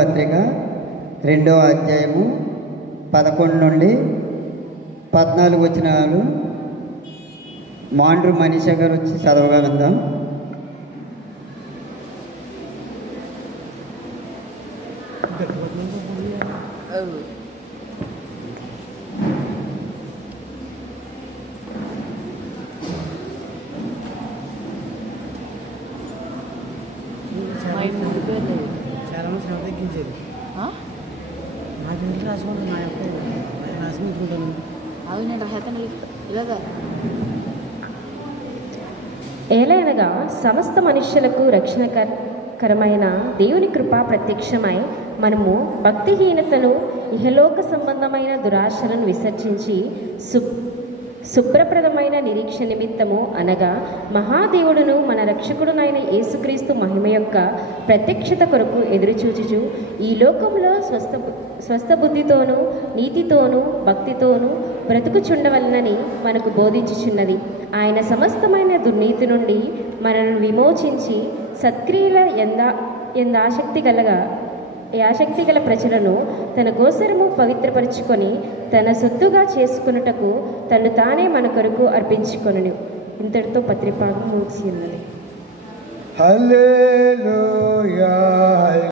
పత్రిక 2వ అధ్యాయము 11 నుండి 14 వచనాలు మాండ్రు మనీషా గారు వచ్చి చదవగా విందాం. చాలా మంది శ్రమ తగ్గించేది నాకు ఇంట్లో రాసుకుంటాను నా యొక్క రాసుకుంటుంటాను అవి నేను రాతను ఇలాగా ఏలైనగా సమస్త మనుష్యులకు రక్షణకరమైన దేవుని కృప ప్రత్యక్షమై మనము భక్తిహీనతను ఇహలోక సంబంధమైన దురాశలను విసర్జించి శుభ్రప్రదమైన నిరీక్ష నిమిత్తము అనగా మహాదేవుడును మన రక్షకుడునైన యేసుక్రీస్తు మహిమ యొక్క ప్రత్యక్షత కొరకు ఎదురుచూచుచు ఈ లోకంలో స్వస్థ బుద్ధితోనూ నీతితోనూ భక్తితోనూ బ్రతుకుచుండవలనని మనకు బోధించుచున్నది. ఆయన సమస్తమైన దుర్నీతి నుండి మనను విమోచించి సత్క్రియల ఆసక్తి గల ప్రజలను తన కోసరము పవిత్రపరుచుకొని తన సొత్తుగా చేసుకున్నటకు తను తానే మన కొరకు అర్పించుకొనును. ఇంతటితో పత్రిక ముగిసి ఉన్నది. హల్లెలూయా.